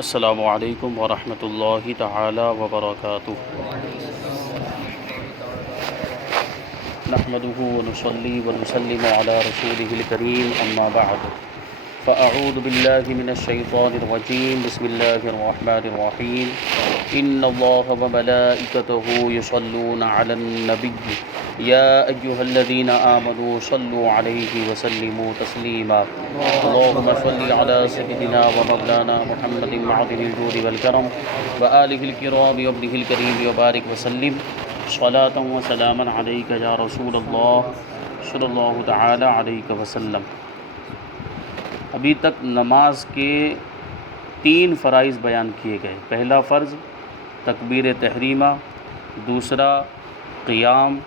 السلام علیکم ورحمۃ اللہ تعالی وبرکاتہ۔ نحمده ونصلي ونسلم على رسوله الكريم اما بعد فاعوذ باللہ من الشیطان الرجیم بسم اللہ الرحمن الرحیم ان اللہ وملائکته یصلون علی النبی یا ایہا الذین آمنوا صلوا علیہ وسلموا تسلیما اللہم صل علی سیدنا ومولانا محمد معدن الجود والکرم وآلہ الکرام وابنہ الکریم وبارک وسلم صلاۃ و سلاما علیک یا رسول اللہ صلی اللہ تعالی علیہ وسلم۔ ابھی تک نماز کے 3 فرائض بیان کیے گئے۔ پہلا فرض تکبیر تحریمہ، دوسرا قیام،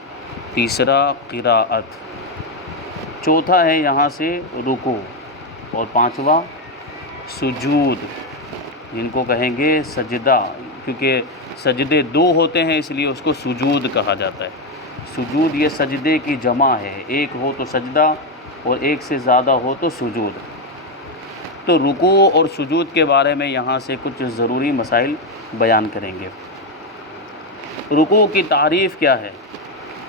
تیسرا قراءت، چوتھا ہے یہاں سے رکوع، اور 5واں سجود، جن کو کہیں گے سجدہ، کیونکہ سجدے 2 ہوتے ہیں اس لیے اس کو سجود کہا جاتا ہے۔ سجود یہ سجدے کی جمع ہے، ایک ہو تو سجدہ اور ایک سے زیادہ ہو تو سجود۔ تو رکوع اور سجود کے بارے میں یہاں سے کچھ ضروری مسائل بیان کریں گے۔ رکوع کی تعریف کیا ہے؟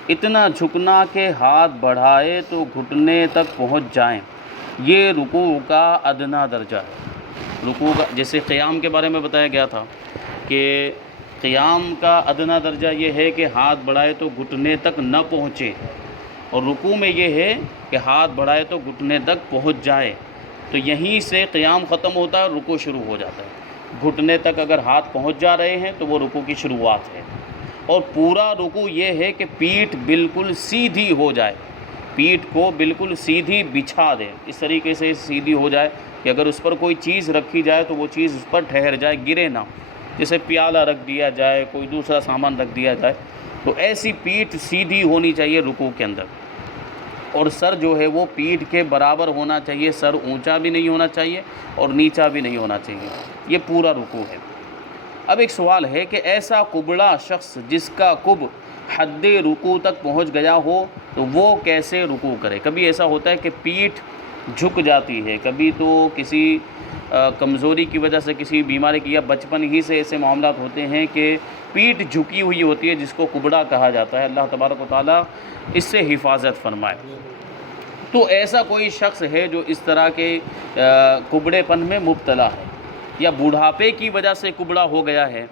اتنا جھکنا کہ ہاتھ بڑھائے تو گھٹنے تک پہنچ جائیں، یہ رکوع کا ادنا درجہ ہے۔ رکوع کا جیسے قیام کے بارے میں بتایا گیا تھا کہ قیام کا ادنا درجہ یہ ہے کہ ہاتھ بڑھائے تو گھٹنے تک نہ پہنچے، اور رکوع میں یہ ہے کہ ہاتھ بڑھائے تو گھٹنے تک پہنچ جائے۔ تو یہیں سے قیام ختم ہوتا ہے، رکوع شروع ہو جاتا ہے۔ گھٹنے تک اگر ہاتھ پہنچ جا رہے ہیں تو وہ رکوع کی شروعات ہے، اور پورا رکوع یہ ہے کہ پیٹھ بالکل سیدھی ہو جائے، پیٹھ کو بالکل سیدھی بچھا دے، اس طریقے سے سیدھی ہو جائے کہ اگر اس پر کوئی چیز رکھی جائے تو وہ چیز اس پر ٹھہر جائے، گرے نہ، جیسے پیالہ رکھ دیا جائے، کوئی دوسرا سامان رکھ دیا جائے، تو ایسی پیٹھ سیدھی ہونی چاہیے رکوع کے اندر۔ اور سر جو ہے وہ پیٹھ کے برابر ہونا چاہیے، سر اونچا بھی نہیں ہونا چاہیے اور نیچا بھی نہیں ہونا چاہیے، یہ پورا رکوع ہے۔ اب ایک سوال ہے کہ ایسا کبڑا شخص جس کا کب حد رکوع تک پہنچ گیا ہو تو وہ کیسے رکوع کرے؟ کبھی ایسا ہوتا ہے کہ پیٹھ جھک جاتی ہے، کبھی تو کسی کمزوری کی وجہ سے، کسی بیماری کی، یا بچپن ہی سے ایسے معاملات ہوتے ہیں کہ پیٹھ جھکی ہوئی ہوتی ہے، جس کو کبڑا کہا جاتا ہے۔ اللہ تبارک و تعالیٰ اس سے حفاظت فرمائے۔ تو ایسا کوئی شخص ہے جو اس طرح کے کبڑے پن میں مبتلا ہے، یا بوڑھاپے کی وجہ سے کبڑا ہو گیا ہے،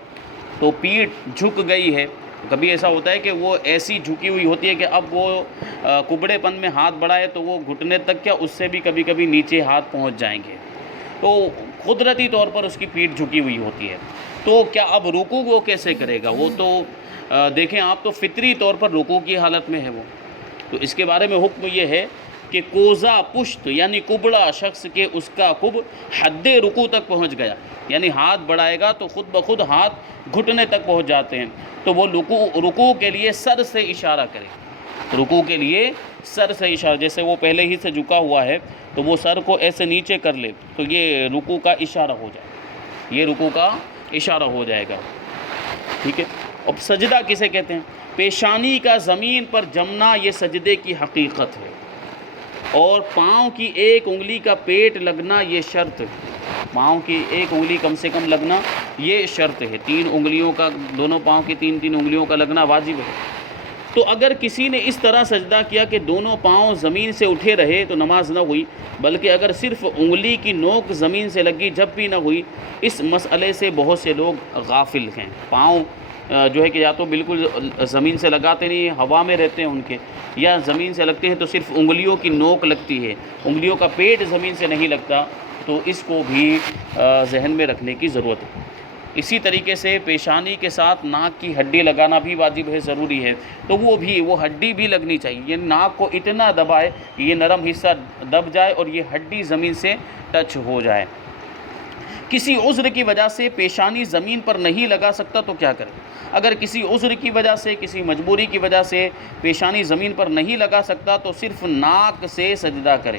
تو پیٹھ جھک گئی ہے۔ کبھی ایسا ہوتا ہے کہ وہ ایسی جھکی ہوئی ہوتی ہے کہ اب وہ کبڑے پن میں ہاتھ بڑھائے تو وہ گھٹنے تک کیا، اس سے بھی کبھی کبھی نیچے ہاتھ پہنچ جائیں گے، تو قدرتی طور پر اس کی پیٹھ جھکی ہوئی ہوتی ہے۔ تو کیا اب رکوع وہ کیسے کرے گا؟ وہ تو دیکھیں آپ، تو فطری طور پر رکوع کی حالت میں ہے وہ، تو اس کے بارے میں حکم یہ ہے کہ کوزہ پشت یعنی کبڑا شخص کے اس کا کب حد رکوع تک پہنچ گیا، یعنی ہاتھ بڑھائے گا تو خود بخود ہاتھ گھٹنے تک پہنچ جاتے ہیں، تو وہ رکوع کے لیے سر سے اشارہ کرے۔ رکوع کے لیے سر سے اشارہ، جیسے وہ پہلے ہی سے جھکا ہوا ہے تو وہ سر کو ایسے نیچے کر لے تو یہ رکوع کا اشارہ ہو جائے، یہ رکوع کا اشارہ ہو جائے گا، ٹھیک ہے۔ اب سجدہ کسے کہتے ہیں؟ پیشانی کا زمین پر جمنا یہ سجدے کی حقیقت ہے، اور پاؤں کی ایک انگلی کا پیٹ لگنا یہ شرط ہے، پاؤں کی ایک انگلی کم سے کم لگنا یہ شرط ہے، 3 انگلیوں کا، دونوں پاؤں کی 3 انگلیوں کا لگنا واجب ہے۔ تو اگر کسی نے اس طرح سجدہ کیا کہ دونوں پاؤں زمین سے اٹھے رہے تو نماز نہ ہوئی، بلکہ اگر صرف انگلی کی نوک زمین سے لگی جب بھی نہ ہوئی۔ اس مسئلے سے بہت سے لوگ غافل ہیں، پاؤں جو ہے کہ یا تو بالکل زمین سے لگاتے نہیں، ہوا میں رہتے ہیں ان کے، یا زمین سے لگتے ہیں تو صرف انگلیوں کی نوک لگتی ہے، انگلیوں کا پیٹ زمین سے نہیں لگتا، تو اس کو بھی ذہن میں رکھنے کی ضرورت ہے۔ اسی طریقے سے پیشانی کے ساتھ ناک کی ہڈی لگانا بھی واجب ہے، ضروری ہے، تو وہ ہڈی بھی لگنی چاہیے، یعنی ناک کو اتنا دبائے کہ یہ نرم حصہ دب جائے اور یہ ہڈی زمین سے ٹچ ہو جائے۔ کسی عذر کی وجہ سے پیشانی زمین پر نہیں لگا سکتا تو کیا کرے؟ اگر کسی عذر کی وجہ سے، کسی مجبوری کی وجہ سے پیشانی زمین پر نہیں لگا سکتا تو صرف ناک سے سجدہ کرے۔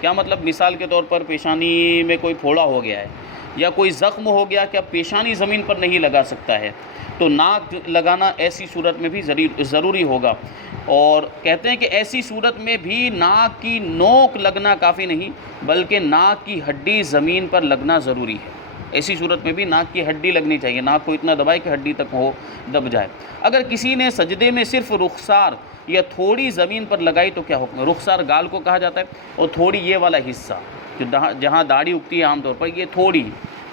کیا مطلب؟ مثال کے طور پر پیشانی میں کوئی پھوڑا ہو گیا ہے یا کوئی زخم ہو گیا کہ اب پیشانی زمین پر نہیں لگا سکتا ہے، تو ناک لگانا ایسی صورت میں بھی ضروری ہوگا۔ اور کہتے ہیں کہ ایسی صورت میں بھی ناک کی نوک لگنا کافی نہیں، بلکہ ناک کی ہڈی زمین پر لگنا ضروری ہے۔ ایسی صورت میں بھی ناک کی ہڈی لگنی چاہیے، ناک کو اتنا دبائے کہ ہڈی تک وہ دب جائے۔ اگر کسی نے سجدے میں صرف رخسار یا تھوڑی زمین پر لگائی تو کیا حکم ہے؟ رخسار گال کو کہا جاتا ہے، اور تھوڑی یہ والا حصہ جو جہاں داڑھی اگتی ہے عام طور پر، یہ تھوڑی،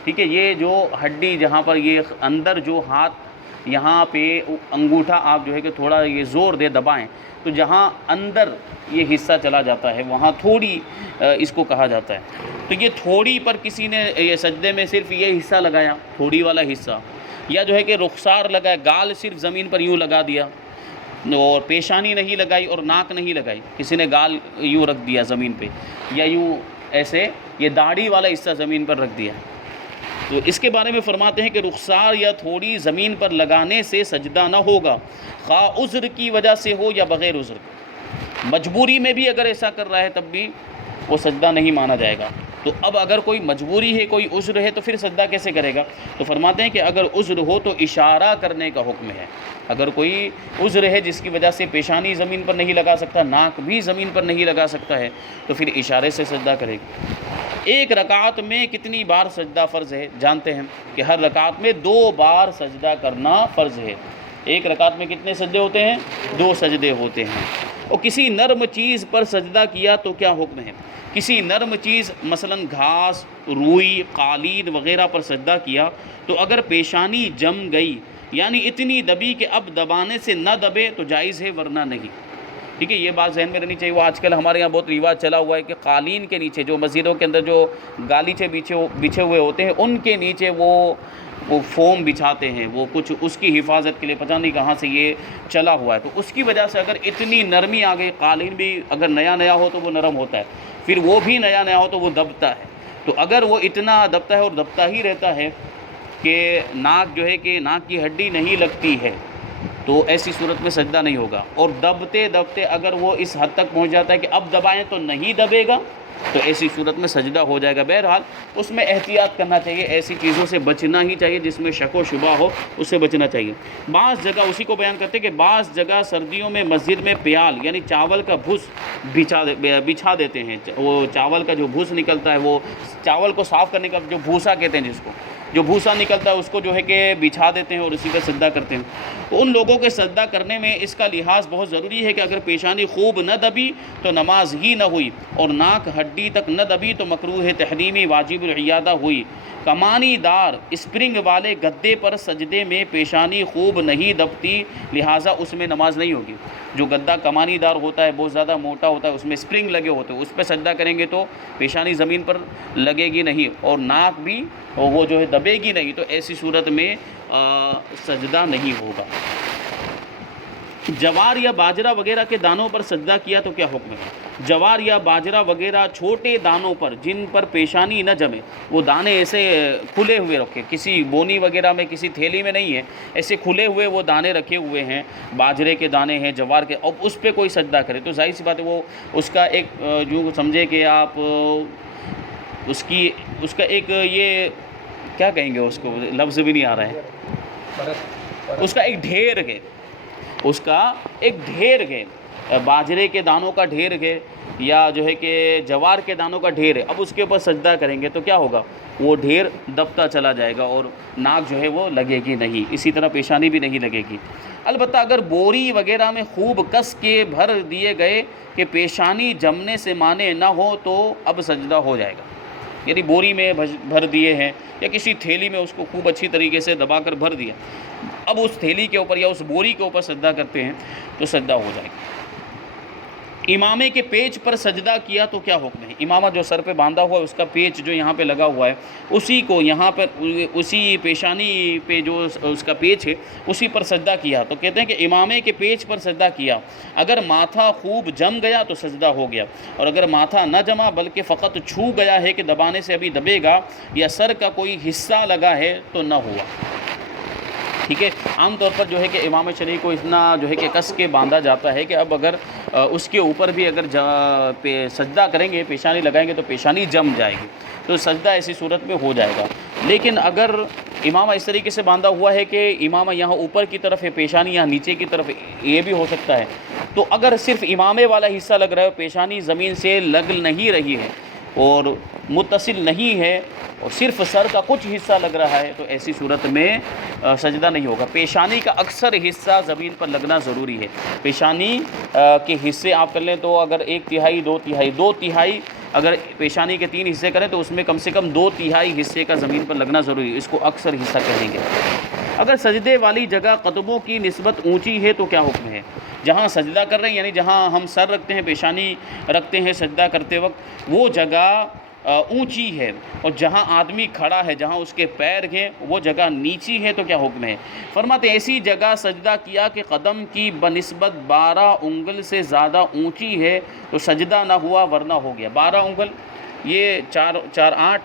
ٹھیک ہے، یہ جو ہڈی جہاں پر یہ اندر جو ہاتھ یہاں پہ انگوٹھا آپ جو ہے کہ تھوڑا یہ زور دے دبائیں تو جہاں اندر یہ حصہ چلا جاتا ہے وہاں تھوڑی اس کو کہا جاتا ہے۔ تو یہ تھوڑی پر کسی نے یہ سجدے میں صرف یہ حصہ لگایا، تھوڑی والا حصہ، یا جو ہے کہ رخسار لگایا، گال صرف زمین پر یوں لگا دیا اور پیشانی نہیں لگائی اور ناک نہیں لگائی، کسی نے گال یوں رکھ دیا زمین پہ، یا یوں ایسے یہ داڑھی والا حصہ زمین پر رکھ دیا، تو اس کے بارے میں فرماتے ہیں کہ رخسار یا تھوڑی زمین پر لگانے سے سجدہ نہ ہوگا، خواہ عذر کی وجہ سے ہو یا بغیر عذر۔ مجبوری میں بھی اگر ایسا کر رہا ہے تب بھی وہ سجدہ نہیں مانا جائے گا۔ تو اب اگر کوئی مجبوری ہے، کوئی عذر ہے، تو پھر سجدہ کیسے کرے گا؟ تو فرماتے ہیں کہ اگر عذر ہو تو اشارہ کرنے کا حکم ہے۔ اگر کوئی عذر ہے جس کی وجہ سے پیشانی زمین پر نہیں لگا سکتا، ناک بھی زمین پر نہیں لگا سکتا ہے، تو پھر اشارے سے سجدہ کرے گا۔ ایک رکعت میں کتنی بار سجدہ فرض ہے؟ جانتے ہیں کہ ہر رکعت میں 2 بار سجدہ کرنا فرض ہے۔ ایک رکعت میں کتنے سجدے ہوتے ہیں؟ 2 سجدے ہوتے ہیں۔ اور کسی نرم چیز پر سجدہ کیا تو کیا حکم ہے؟ کسی نرم چیز مثلا گھاس، روئی، قالین وغیرہ پر سجدہ کیا تو اگر پیشانی جم گئی یعنی اتنی دبی کہ اب دبانے سے نہ دبے تو جائز ہے، ورنہ نہیں۔ ٹھیک ہے، یہ بات ذہن میں رہنی چاہیے۔ وہ آج کل ہمارے یہاں بہت رواج چلا ہوا ہے کہ قالین کے نیچے، جو مسجدوں کے اندر جو گالیچے بچھے ہوئے ہوتے ہیں، ان کے نیچے وہ فوم بچھاتے ہیں، وہ کچھ اس کی حفاظت کے لیے، پتہ نہیں کہاں سے یہ چلا ہوا ہے۔ تو اس کی وجہ سے اگر اتنی نرمی آ گئی، قالین بھی اگر نیا ہو تو وہ نرم ہوتا ہے، پھر وہ بھی نیا ہو تو وہ دبتا ہے۔ تو اگر وہ اتنا دبتا ہے اور دبتا ہی رہتا ہے کہ ناک جو ہے کہ ناک کی ہڈی نہیں لگتی ہے، تو ایسی صورت میں سجدہ نہیں ہوگا۔ اور دبتے دبتے اگر وہ اس حد تک پہنچ جاتا ہے کہ اب دبائیں تو نہیں دبے گا، تو ایسی صورت میں سجدہ ہو جائے گا۔ بہرحال اس میں احتیاط کرنا چاہیے، ایسی چیزوں سے بچنا ہی چاہیے جس میں شک و شبہ ہو، اس سے بچنا چاہیے۔ بعض جگہ اسی کو بیان کرتے ہیں کہ بعض جگہ سردیوں میں مسجد میں پیال یعنی چاول کا بھس بچھا دیتے ہیں۔ وہ چاول کا جو بھس نکلتا ہے، وہ چاول کو صاف کرنے کا جو بھوسا کہتے ہیں، جس کو جو بھوسا نکلتا ہے اس کو جو ہے کہ بچھا دیتے ہیں اور اسی پہ سجدہ کرتے ہیں۔ تو ان لوگوں کے سجدہ کرنے میں اس کا لحاظ بہت ضروری ہے کہ اگر پیشانی خوب نہ دبی تو نماز ہی نہ ہوئی، اور ناک ہڈی تک نہ دبی تو مکروہ تحریمی واجب العیادہ ہوئی۔ کمانی دار اسپرنگ والے گدے پر سجدے میں پیشانی خوب نہیں دبتی، لہٰذا اس میں نماز نہیں ہوگی۔ جو گدا کمانی دار ہوتا ہے، بہت زیادہ موٹا ہوتا ہے، اس میں اسپرنگ لگے ہوتے ہیں، اس پہ سجدہ کریں گے تو پیشانی زمین پر لگے گی نہیں، اور ناک بھی وہ جو ہے دبے گی نہیں، تو ایسی صورت میں سجدہ نہیں ہوگا۔ جوار یا باجرہ وغیرہ کے دانوں پر سجدہ کیا تو کیا حکم ہے؟ جوار یا باجرہ وغیرہ چھوٹے دانوں پر جن پر پیشانی نہ جمے، وہ دانے ایسے کھلے ہوئے رکھے، کسی بونی وغیرہ میں، کسی تھیلی میں نہیں ہے، ایسے کھلے ہوئے وہ دانے رکھے ہوئے ہیں، باجرے کے دانے ہیں، جوار کے، اب اس پہ کوئی سجدہ کرے تو ظاہر سی بات ہے وہ اس کا ایک جو سمجھے کہ آپ اس کا ایک یہ کیا کہیں گے، اس کو لفظ بھی نہیں آ رہا ہے، اس کا ایک ڈھیر ہے، اس کا ایک ڈھیر ہے، باجرے کے دانوں کا ڈھیر ہے یا جو ہے کہ جوار کے دانوں کا ڈھیر ہے۔ اب اس کے اوپر سجدہ کریں گے تو کیا ہوگا؟ وہ ڈھیر دبتا چلا جائے گا اور ناک جو ہے وہ لگے گی نہیں، اسی طرح پیشانی بھی نہیں لگے گی۔ البتہ اگر بوری وغیرہ میں خوب کس کے بھر دیے گئے کہ پیشانی جمنے سے مانے نہ ہو تو اب سجدہ ہو جائے گا۔ یعنی بوری میں بھر دیے ہیں یا کسی تھیلی میں اس کو خوب اچھی طریقے سے دبا کر بھر دیا، اب اس تھیلی کے اوپر یا اس بوری کے اوپر سجدہ کرتے ہیں تو سجدہ ہو جائے گا۔ امامے کے پیچ پر سجدہ کیا تو کیا حکم ہے؟ امامہ جو سر پہ باندھا ہوا ہے، اس کا پیچ جو یہاں پہ لگا ہوا ہے، اسی کو یہاں پر اسی پیشانی پہ جو اس کا پیچ ہے اسی پر سجدہ کیا، تو کہتے ہیں کہ امامے کے پیچ پر سجدہ کیا، اگر ماتھا خوب جم گیا تو سجدہ ہو گیا، اور اگر ماتھا نہ جما بلکہ فقط چھو گیا ہے کہ دبانے سے ابھی دبے گا، یا سر کا کوئی حصہ لگا ہے تو نہ ہوا۔ ٹھیک ہے، عام طور پر جو ہے کہ امام شریع کو اتنا جو ہے کہ کس کے باندھا جاتا ہے کہ اب اگر اس کے اوپر بھی اگر سجدہ کریں گے، پیشانی لگائیں گے تو پیشانی جم جائے گی، تو سجدہ ایسی صورت میں ہو جائے گا۔ لیکن اگر امامہ اس طریقے سے باندھا ہوا ہے کہ امامہ یہاں اوپر کی طرف ہے، پیشانی یہاں نیچے کی طرف ہے، یہ بھی ہو سکتا ہے، تو اگر صرف امامے والا حصہ لگ رہا ہے، پیشانی زمین سے لگ نہیں رہی ہے اور متصل نہیں ہے اور صرف سر کا کچھ حصہ لگ رہا ہے تو ایسی صورت میں سجدہ نہیں ہوگا۔ پیشانی کا اکثر حصہ زمین پر لگنا ضروری ہے۔ پیشانی کے حصے آپ کر لیں تو اگر 1/3 2/3 اگر پیشانی کے 3 حصے کریں تو اس میں کم سے کم 2/3 حصے کا زمین پر لگنا ضروری ہے، اس کو اکثر حصہ کہیں گے۔ اگر سجدے والی جگہ قدموں کی نسبت اونچی ہے تو کیا حکم ہے؟ جہاں سجدہ کر رہے ہیں یعنی جہاں ہم سر رکھتے ہیں، پیشانی رکھتے ہیں سجدہ کرتے وقت، وہ جگہ اونچی ہے، اور جہاں آدمی کھڑا ہے، جہاں اس کے پیر ہیں، وہ جگہ نیچی ہے تو کیا حکم ہے؟ فرماتے ہیں ایسی جگہ سجدہ کیا کہ قدم کی بنسبت 12 انگل سے زیادہ اونچی ہے تو سجدہ نہ ہوا ورنہ ہو گیا۔ 12 انگل، یہ 4 8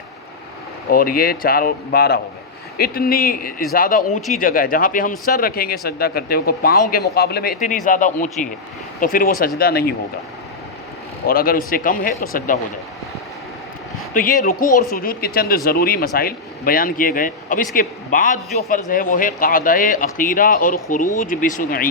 اور یہ 4 12 ہو گئے۔ اتنی زیادہ اونچی جگہ ہے جہاں پہ ہم سر رکھیں گے سجدہ کرتے ہوئے، کو پاؤں کے مقابلے میں اتنی زیادہ اونچی ہے تو پھر وہ سجدہ نہیں ہوگا، اور اگر اس سے کم ہے تو سجدہ ہو جائے۔ تو یہ رکوع اور سجود کے چند ضروری مسائل بیان کیے گئے۔ اب اس کے بعد جو فرض ہے وہ ہے قعدہ اخیرہ اور خروج بسمعہ۔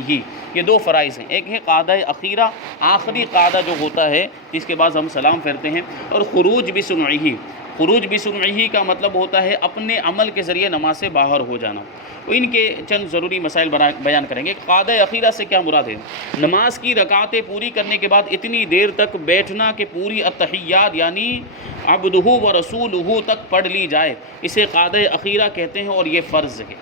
یہ 2 فرائض ہیں، ایک ہے قعدہ اخیرہ، آخری قعدہ جو ہوتا ہے جس کے بعد ہم سلام پھیرتے ہیں، اور خروج بسمعہ۔ خروج بسمعہ کا مطلب ہوتا ہے اپنے عمل کے ذریعے نماز سے باہر ہو جانا۔ ان کے چند ضروری مسائل بیان کریں گے۔ قعدہ اخیرہ سے کیا مراد ہے؟ نماز کی رکعتیں پوری کرنے کے بعد اتنی دیر تک بیٹھنا کہ پوری التحیات یعنی عبدہ و رسولہ تک پڑھ لی جائے، اسے قعدہ اخیرہ کہتے ہیں، اور یہ فرض ہے۔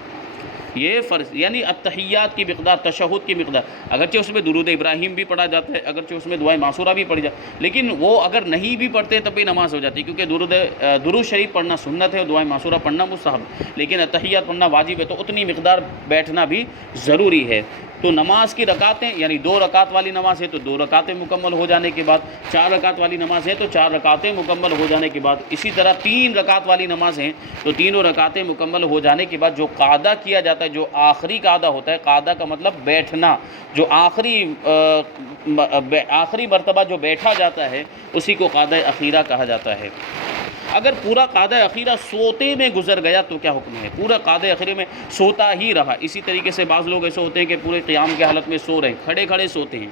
یہ فرض یعنی التحیات کی مقدار، تشہد کی مقدار، اگرچہ اس میں درود ابراہیم بھی پڑھا جاتا ہے، اگرچہ اس میں دعائے معصورہ بھی پڑھی جاتی ہے، لیکن وہ اگر نہیں بھی پڑھتے تب بھی نماز ہو جاتی ہے، کیونکہ درود شریف پڑھنا سنت ہے اور دعائے معصورہ پڑھنا مستحب ہے، لیکن التحیات پڑھنا واجب ہے، تو اتنی مقدار بیٹھنا بھی ضروری ہے۔ تو نماز کی رکعتیں یعنی 2 رکعت والی نماز ہے تو 2 رکعتیں مکمل ہو جانے کے بعد، 4 رکعت والی نماز ہے تو 4 رکعتیں مکمل ہو جانے کے بعد، اسی طرح 3 رکعت والی نماز ہے تو 3 رکعتیں مکمل ہو جانے کے بعد جو قعدہ کیا جاتا ہے، جو آخری قعدہ ہوتا ہے، قعدہ کا مطلب بیٹھنا، جو آخری مرتبہ جو بیٹھا جاتا ہے اسی کو قعدہ اخیرہ کہا جاتا ہے۔ اگر پورا قعدہ اخیرہ سوتے میں گزر گیا تو کیا حکم ہے؟ پورا قعدہ اخیرہ میں سوتا ہی رہا۔ اسی طریقے سے بعض لوگ ایسے ہوتے ہیں کہ پورے قیام کی حالت میں سو رہے ہیں، کھڑے کھڑے سوتے ہیں،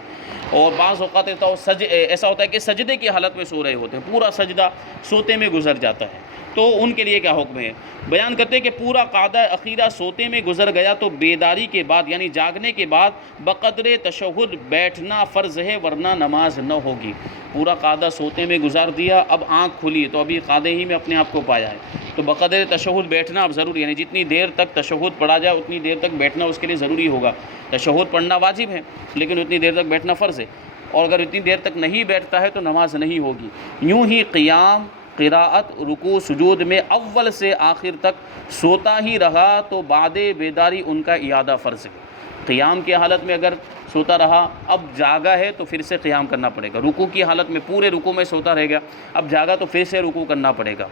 اور بعض اوقات ایسا ہوتا ہے کہ سجدے کی حالت میں سو رہے ہوتے ہیں، پورا سجدہ سوتے میں گزر جاتا ہے، تو ان کے لیے کیا حکم ہے؟ بیان کرتے ہیں کہ پورا قعدہ اخیرہ سوتے میں گزر گیا تو بیداری کے بعد یعنی جاگنے کے بعد بقدر تشہد بیٹھنا فرض ہے ورنہ نماز نہ ہوگی۔ پورا قعدہ سوتے میں گزار دیا، اب آنکھ کھلی تو ابھی قعدے ہی میں اپنے آپ کو پایا ہے، تو بقدر تشہد بیٹھنا اب ضروری، یعنی جتنی دیر تک تشہد پڑھا جائے اتنی دیر تک بیٹھنا اس کے لیے ضروری ہوگا۔ تشہد پڑھنا واجب ہے لیکن اتنی دیر تک بیٹھنا فرض ہے، اور اگر اتنی دیر تک نہیں بیٹھتا ہے تو نماز نہیں ہوگی۔ یوں ہی قیام، قراءت، رکوع، سجود میں اول سے آخر تک سوتا ہی رہا تو بعد بیداری ان کا اعادہ فرض ہے۔ قیام کی حالت میں اگر سوتا رہا، اب جاگا ہے تو پھر سے قیام کرنا پڑے گا۔ رکوع کی حالت میں پورے رکوع میں سوتا رہ گیا، اب جاگا تو پھر سے رکوع کرنا پڑے گا،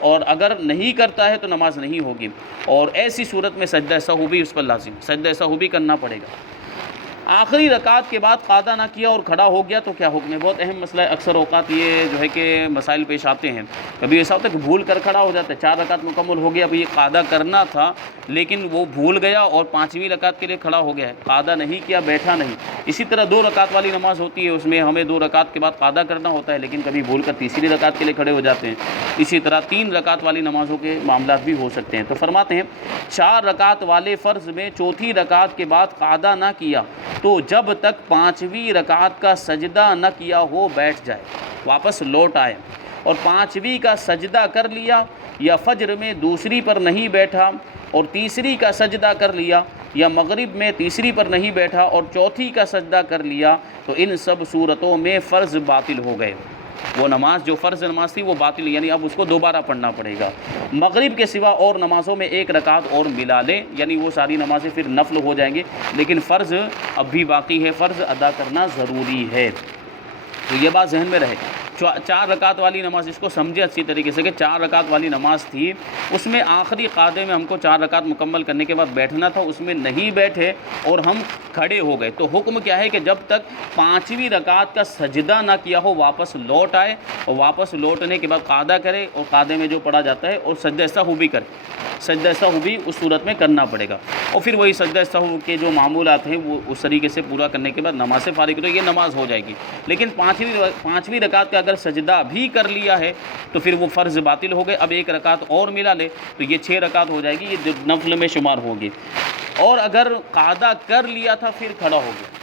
اور اگر نہیں کرتا ہے تو نماز نہیں ہوگی، اور ایسی صورت میں سجدہ سہو بھی اس پر لازم، سجدہ سہو بھی کرنا پڑے گا۔ آخری رکعت کے بعد قعدہ نہ کیا اور کھڑا ہو گیا تو کیا حکم ہے؟ بہت اہم مسئلہ ہے، اکثر اوقات یہ جو ہے کہ مسائل پیش آتے ہیں، کبھی ایسا ہوتا ہے کہ بھول کر کھڑا ہو جاتا ہے، 4 رکعت مکمل ہو گیا، اب یہ قعدہ کرنا تھا لیکن وہ بھول گیا اور 5ویں رکعت کے لیے کھڑا ہو گیا ہے، قعدہ نہیں کیا، بیٹھا نہیں۔ اسی طرح 2 رکعت والی نماز ہوتی ہے، اس میں ہمیں 2 رکعت کے بعد قعدہ کرنا ہوتا ہے لیکن کبھی بھول کر تیسری رکعت کے لیے کھڑے ہو جاتے ہیں۔ اسی طرح 3 رکعت والی نمازوں کے معاملات بھی ہو سکتے ہیں۔ تو فرماتے ہیں 4 رکعت والے فرض میں چوتھی رکعت کے بعد قعدہ نہ کیا تو جب تک 5ویں رکعت کا سجدہ نہ کیا ہو بیٹھ جائے، واپس لوٹ آئے، اور 5ویں کا سجدہ کر لیا، یا فجر میں دوسری پر نہیں بیٹھا اور تیسری کا سجدہ کر لیا، یا مغرب میں تیسری پر نہیں بیٹھا اور چوتھی کا سجدہ کر لیا، تو ان سب صورتوں میں فرض باطل ہو گئے۔ وہ نماز جو فرض نماز تھی وہ باطل، یعنی اب اس کو دوبارہ پڑھنا پڑے گا۔ مغرب کے سوا اور نمازوں میں 1 رکعت اور ملا لیں، یعنی وہ ساری نمازیں پھر نفل ہو جائیں گی، لیکن فرض اب بھی باقی ہے، فرض ادا کرنا ضروری ہے۔ تو یہ بات ذہن میں رہے۔ 4 رکعت والی نماز، اس کو سمجھے اچھی طریقے سے کہ 4 رکعت والی نماز تھی، اس میں آخری قعدے میں ہم کو 4 رکعت مکمل کرنے کے بعد بیٹھنا تھا، اس میں نہیں بیٹھے اور ہم کھڑے ہو گئے، تو حکم کیا ہے کہ جب تک 5ویں رکعت کا سجدہ نہ کیا ہو واپس لوٹ آئے، اور واپس لوٹنے کے بعد قعدہ کرے، اور قعدے میں جو پڑھا جاتا ہے اور سجدہ سہو بھی کرے۔ سجدہ سہو بھی اس صورت میں کرنا پڑے گا، اور پھر وہی سجدہ سہو کے جو معمولات ہیں وہ اس طریقے سے پورا کرنے کے بعد نماز سے فارغ، تو یہ نماز ہو جائے گی۔ لیکن پانچویں رکعت کا اگر سجدہ بھی کر لیا ہے تو پھر وہ فرض باطل ہو گئے، اب ایک رکعت اور ملا لے تو یہ 6 رکعت ہو جائے گی، یہ نفل میں شمار ہوگی۔ اور اگر قعدہ کر لیا تھا پھر کھڑا ہو گیا،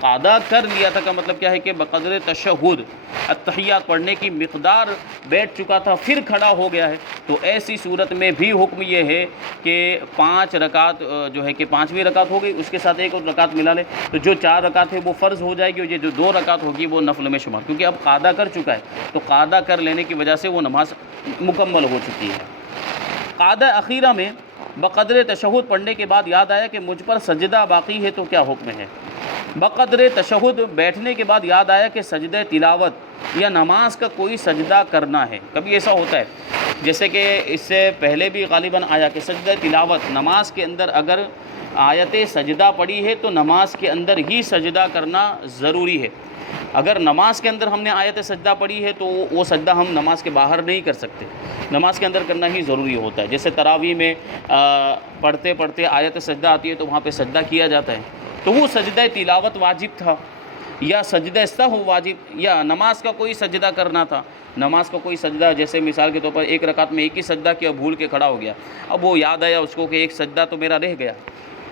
قعدہ کر لیا تھا کا مطلب کیا ہے کہ بقدر تشہد التحیات پڑھنے کی مقدار بیٹھ چکا تھا پھر کھڑا ہو گیا ہے، تو ایسی صورت میں بھی حکم یہ ہے کہ 5 رکعت جو ہے کہ 5ویں رکعت ہو گئی، اس کے ساتھ ایک اور رکعت ملا لے، تو جو 4 رکعت ہے وہ فرض ہو جائے گی، اور یہ جو 2 رکعت ہوگی وہ نفل میں شمار، کیونکہ اب قعدہ کر چکا ہے تو قعدہ کر لینے کی وجہ سے وہ نماز مکمل ہو چکی ہے۔ قعدہ اخیرہ میں بقدر تشہد پڑھنے کے بعد یاد آیا کہ مجھ پر سجدہ باقی ہے تو کیا حکم ہے؟ بقدر تشہد بیٹھنے کے بعد یاد آیا کہ سجدہ تلاوت یا نماز کا کوئی سجدہ کرنا ہے۔ کبھی ایسا ہوتا ہے جیسے کہ اس سے پہلے بھی غالباً آیا کہ سجدہ تلاوت نماز کے اندر اگر آیت سجدہ پڑھی ہے تو نماز کے اندر ہی سجدہ کرنا ضروری ہے۔ اگر نماز کے اندر ہم نے آیت سجدہ پڑھی ہے تو وہ سجدہ ہم نماز کے باہر نہیں کر سکتے، نماز کے اندر کرنا ہی ضروری ہوتا ہے۔ جیسے تراویح میں پڑھتے پڑھتے آیت سجدہ آتی ہے تو وہاں پہ سجدہ کیا جاتا ہے، تو وہ سجدہ تلاوت واجب تھا یا سجدہ سہو واجب، یا نماز کا کوئی سجدہ کرنا تھا، نماز کا کوئی سجدہ، جیسے مثال کے طور پر ایک رکعت میں ایک ہی سجدہ کیا، بھول کے کھڑا ہو گیا، اب وہ یاد آیا اس کو کہ ایک سجدہ تو میرا رہ گیا،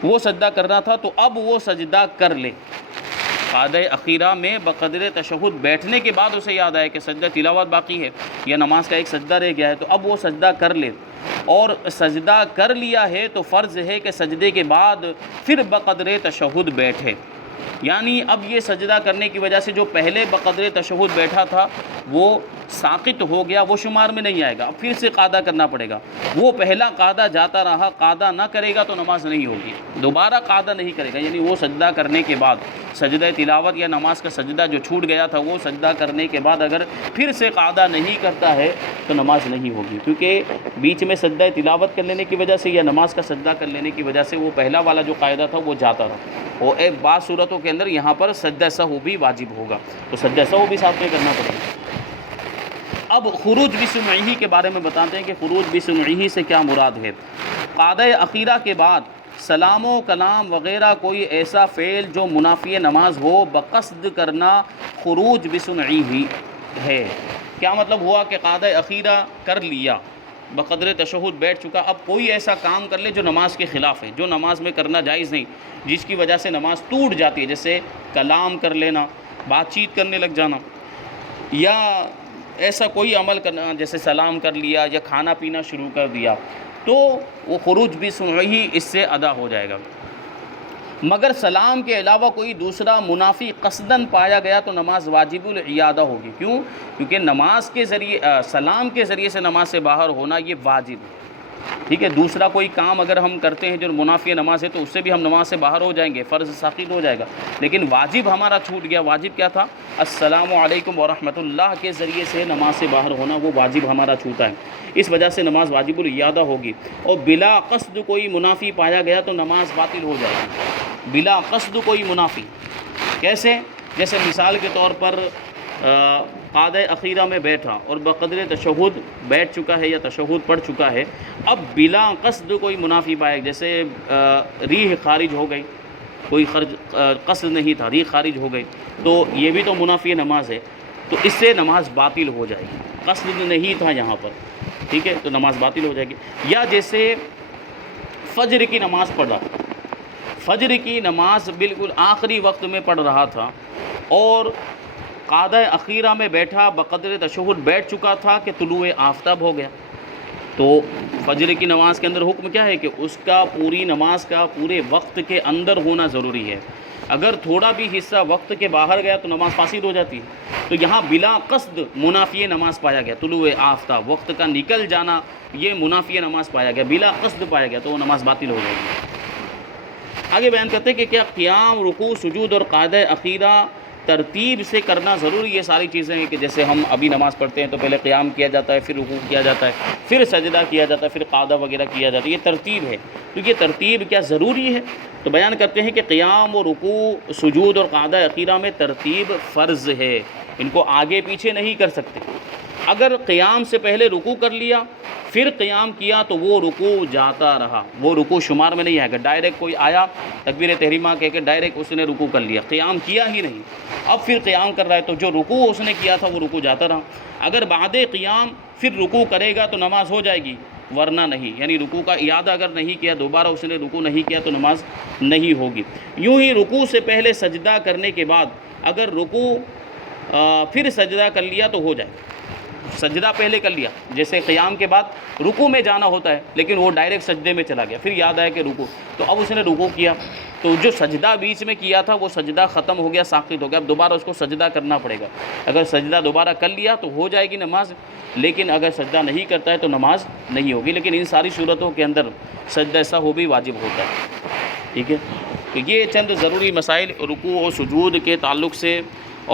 وہ سجدہ کرنا تھا تو اب وہ سجدہ کر لے۔ قعدہ اخیرہ میں بقدر تشہد بیٹھنے کے بعد اسے یاد آیا کہ سجدہ تلاوت باقی ہے یا نماز کا ایک سجدہ رہ گیا ہے، تو اب وہ سجدہ کر لے، اور سجدہ کر لیا ہے تو فرض ہے کہ سجدے کے بعد پھر بقدر تشہد بیٹھے، یعنی اب یہ سجدہ کرنے کی وجہ سے جو پہلے بقدر تشہد بیٹھا تھا وہ ساقط ہو گیا، وہ شمار میں نہیں آئے گا، اب پھر سے قعدہ کرنا پڑے گا۔ وہ پہلا قعدہ جاتا رہا، قعدہ نہ کرے گا تو نماز نہیں ہوگی، دوبارہ قعدہ نہیں کرے گا، یعنی وہ سجدہ کرنے کے بعد سجدہ تلاوت یا نماز کا سجدہ جو چھوٹ گیا تھا وہ سجدہ کرنے کے بعد اگر پھر سے قعدہ نہیں کرتا ہے تو نماز نہیں ہوگی، کیونکہ بیچ میں سجدہ تلاوت کر لینے کی وجہ سے یا نماز کا سجدہ کر لینے کی وجہ سے وہ پہلا والا جو قاعدہ تھا وہ جاتا رہا، اور ایک بعض صورتوں کے اندر یہاں پر سجدہ سہو بھی واجب ہوگا، تو سجدہ سہو بھی ساتھ میں کرنا پڑے گا۔ اب خروج بسمعہ کے بارے میں بتاتے ہیں کہ خروج بسمعہ سے کیا مراد ہے۔ قعدہ اخیرہ کے بعد سلام و کلام وغیرہ کوئی ایسا فعل جو منافی نماز ہو بقصد کرنا خروج بسمعہ ہے۔ کیا مطلب ہوا کہ قعدہ اخیرہ کر لیا، بقدر تشہد بیٹھ چکا، اب کوئی ایسا کام کر لے جو نماز کے خلاف ہے، جو نماز میں کرنا جائز نہیں، جس کی وجہ سے نماز ٹوٹ جاتی ہے، جیسے کلام کر لینا، بات چیت کرنے لگ جانا، یا ایسا کوئی عمل کرنا جیسے سلام کر لیا یا کھانا پینا شروع کر دیا، تو وہ خروج بسمعہ اس سے ادا ہو جائے گا۔ مگر سلام کے علاوہ کوئی دوسرا منافی قصداً پایا گیا تو نماز واجب الاعادہ ہوگی۔ کیوں؟ کیونکہ نماز کے ذریعے سلام کے ذریعے سے نماز سے باہر ہونا یہ واجب ہے، ٹھیک ہے۔ دوسرا کوئی کام اگر ہم کرتے ہیں جو منافی نماز ہے تو اس سے بھی ہم نماز سے باہر ہو جائیں گے، فرض ساقط ہو جائے گا، لیکن واجب ہمارا چھوٹ گیا۔ واجب کیا تھا؟ السلام علیکم ورحمۃ اللہ کے ذریعے سے نماز سے باہر ہونا، وہ واجب ہمارا چھوٹا ہے، اس وجہ سے نماز واجب الاعادہ ہوگی۔ اور بلا قصد کوئی منافی پایا گیا تو نماز باطل ہو جائے گی۔ بلا قصد کوئی منافی کیسے؟ جیسے مثال کے طور پر قعدہ اخیرہ میں بیٹھا اور بقدر تشہد بیٹھ چکا ہے یا تشہد پڑھ چکا ہے، اب بلا قصد کوئی منافی پائے، جیسے ریح خارج ہو گئی، کوئی قصد نہیں تھا، ریح خارج ہو گئی، تو یہ بھی تو منافی نماز ہے، تو اس سے نماز باطل ہو جائے گی، قصد نہیں تھا یہاں پر، ٹھیک ہے، تو نماز باطل ہو جائے گی۔ یا جیسے فجر کی نماز پڑھا، فجر کی نماز بالکل آخری وقت میں پڑھ رہا تھا اور قعدہ اخیرہ میں بیٹھا، بقدر تشہد بیٹھ چکا تھا کہ طلوع آفتاب ہو گیا، تو فجر کی نماز کے اندر حکم کیا ہے کہ اس کا پوری نماز کا پورے وقت کے اندر ہونا ضروری ہے۔ اگر تھوڑا بھی حصہ وقت کے باہر گیا تو نماز فاسد ہو جاتی ہے۔ تو یہاں بلا قصد منافی نماز پایا گیا، طلوع آفتاب وقت کا نکل جانا، یہ منافی نماز پایا گیا، بلا قصد پایا گیا، تو وہ نماز باطل ہو جائے گی۔ آگے بیان کرتے ہیں کہ کیا قیام، رکوع، سجود اور قعدہ اخیرہ ترتیب سے کرنا ضروری؟ یہ ساری چیزیں ہیں کہ جیسے ہم ابھی نماز پڑھتے ہیں تو پہلے قیام کیا جاتا ہے، پھر رکوع کیا جاتا ہے، پھر سجدہ کیا جاتا ہے، پھر قعدہ وغیرہ کیا جاتا ہے، یہ ترتیب ہے، تو یہ ترتیب کیا ضروری ہے؟ تو بیان کرتے ہیں کہ قیام و رکوع، سجود اور قعدہ اخیرہ میں ترتیب فرض ہے، ان کو آگے پیچھے نہیں کر سکتے۔ اگر قیام سے پہلے رکوع کر لیا پھر قیام کیا تو وہ رکوع جاتا رہا، وہ رکوع شمار میں نہیں آئے گا۔ ڈائریکٹ کوئی آیا تکبیر تحریمہ کہہ کے ڈائریکٹ اس نے رکوع کر لیا، قیام کیا ہی نہیں، اب پھر قیام کر رہا ہے تو جو رکوع اس نے کیا تھا وہ رکوع جاتا رہا۔ اگر بعد قیام پھر رکوع کرے گا تو نماز ہو جائے گی، ورنہ نہیں، یعنی رکوع کا اعادہ اگر نہیں کیا، دوبارہ اس نے رکوع نہیں کیا تو نماز نہیں ہوگی۔ یوں ہی رکوع سے پہلے سجدہ کرنے کے بعد اگر رکوع پھر سجدہ کر لیا تو ہو جائے، سجدہ پہلے کر لیا، جیسے قیام کے بعد رکوع میں جانا ہوتا ہے لیکن وہ ڈائریکٹ سجدے میں چلا گیا، پھر یاد آیا کہ رکوع، تو اب اس نے رکوع کیا تو جو سجدہ بیچ میں کیا تھا وہ سجدہ ختم ہو گیا، ساقط ہو گیا، اب دوبارہ اس کو سجدہ کرنا پڑے گا۔ اگر سجدہ دوبارہ کر لیا تو ہو جائے گی نماز، لیکن اگر سجدہ نہیں کرتا ہے تو نماز نہیں ہوگی۔ لیکن ان ساری صورتوں کے اندر سجدہ سہو بھی واجب ہوتا ہے، ٹھیک ہے۔ تو یہ چند ضروری مسائل رکوع و سجود کے تعلق سے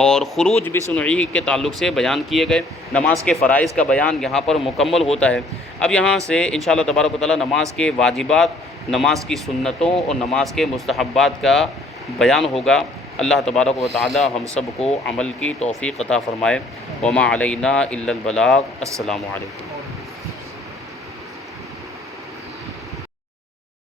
اور خروج بصنعہ کے تعلق سے بیان کیے گئے۔ نماز کے فرائض کا بیان یہاں پر مکمل ہوتا ہے۔ اب یہاں سے انشاءاللہ تبارک و تعالیٰ نماز کے واجبات، نماز کی سنتوں اور نماز کے مستحبات کا بیان ہوگا۔ اللہ تبارک و تعالیٰ ہم سب کو عمل کی توفیق عطا فرمائے۔ وما علینا الا البلاغ۔ السلام علیکم۔